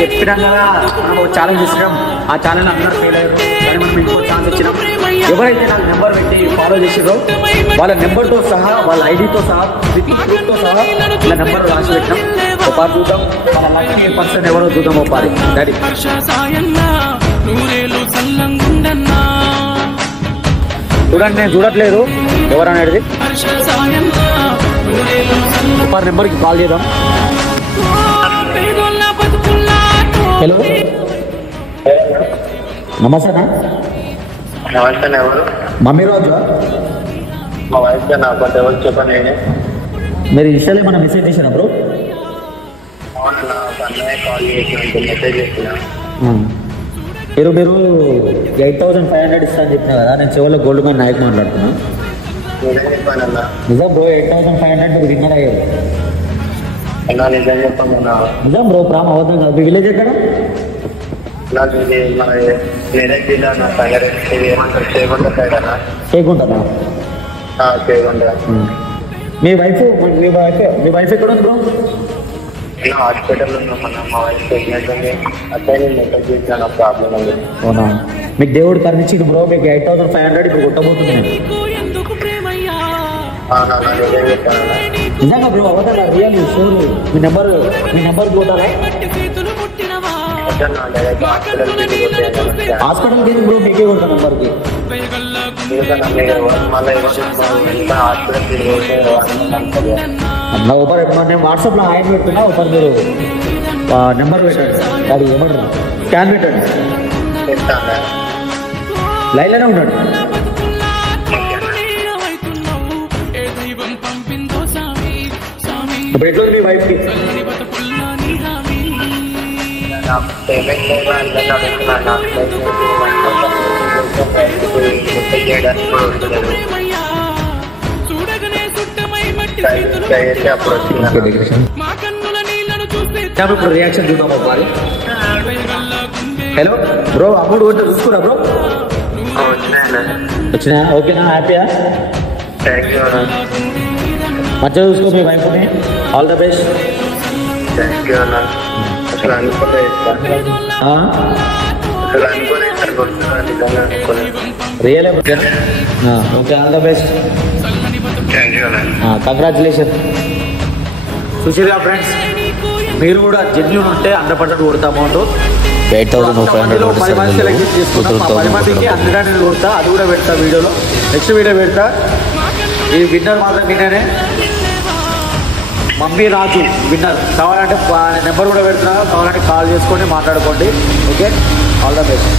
చెప్పినాం కదా మనం ఒక ఛాలెంజ్ ఇచ్చినాం. ఆ ఛాలెంజ్ అందరూ ఫెయిల్ అయ్యారు. కానీ మనం ఇంకో ఛాన్స్ ఇచ్చినాం. ఎవరైతే నాకు నెంబర్ పెట్టి ఫాలో చేసారో వాళ్ళ నెంబర్తో సహా వాళ్ళ ఐడితో సహా విత్ ప్రూఫ్తో సహా ఇలా నెంబర్ రాసి పెట్టినాం. ఒకసారి చూద్దాం వాళ్ళ లక్కీ పర్సన్ ఎవరో చూద్దాం. ఒకసారి డాడీ చూడండి, నేను చూడట్లేదు ఎవరు అనేది. ఒకసారి నెంబర్కి కాల్ చేద్దాం. హలో నమస్తేనా? నమస్తే. ఎవరు? మమ్మీ రోజు మా వైఫ్ నా బట్ ఎవరు చెప్పండి. మీరు ఇన్స్టాలో ఏమైనా మెసేజ్ చేసినా బ్రో? అన్నయ్య కాల్ చేసి మెసేజ్ చేసిన. మీరు 8500 ఇస్తా అని చెప్పినా కదా. నేను చివరిలో గోల్డ్ మైన్ నాయక్ మాట్లాడుతున్నా. నిజం బ్రో, 8500 మీరు విన్నర్ అయ్యారు. నిజం చెప్పండి. నిజం బ్రో, ప్రామ్ అవద్దాం కదా. మీ విలేజ్ ఎక్కడ? నాకు ఇది మన వేరే జిల్లా నా సగరే ఏమంటారు చేయకుండా సైడ్ అన్న. చేయకుంటుందా? చేయకుండా. మీ వైఫ్ ఎక్కడ ఉంది బ్రో? హాస్పిటల్లో ఉన్నామన్నా. మా వైఫ్ ప్రెగ్నెంట్ ఉంది. అట్లా నేను మెసేజ్ చేసిన ప్రాబ్లం ఉంది. అవునా? మీకు దేవుడు కర్ణించిండు బ్రో. మీకు 8500 ఇప్పుడు కొట్టబోతుంది. నిజంగా బ్రో అవతారా? Real sure. మీ నెంబర్ పోతారా? హాస్పిటల్ కి బ్రో మీకే కొడతా నెంబర్కి. అన్న ఒకరు నేను వాట్సాప్లో ఆయన పెడుతున్నా. ఒకరు మీరు నెంబర్ పెట్టండి. అది ఏమంటారు, స్కాన్ పెట్టండి. లైన్లోనే ఉన్నాడు. ఇప్పుడు ఎట్లా మీ వైఫ్కి? ఇప్పుడు రియాక్షన్ చూద్దాం ఒకసారి. హలో బ్రో, అమౌంట్ కొట్టి చూసుకురా బ్రో? వచ్చినా? ఓకేనా? హ్యాపీయా? మంచిగా చూసుకో మీ వైఫ్ని. All the best. Real okay, all the best. Congratulation. చూసిరా ఫ్రెండ్స్, మీరు కూడా జెన్యూన్ ఉంటే 100% కొడతా. అమౌంట్ 8500 10 మంది సెలెక్ట్ చేసుకుంటాం. 10 మందికి 100 కొడతా. అది కూడా పెడతా వీడియోలో. నెక్స్ట్ వీడియో పెడతా. ఈ విన్నర్ మాత్రం విన్నరే, మమ్మీ రాజు విన్నర్. కావాలంటే నెంబర్ కూడా పెడుతున్నా, కావాలంటే కాల్ చేసుకొని మాట్లాడుకోండి. Okay, all the best.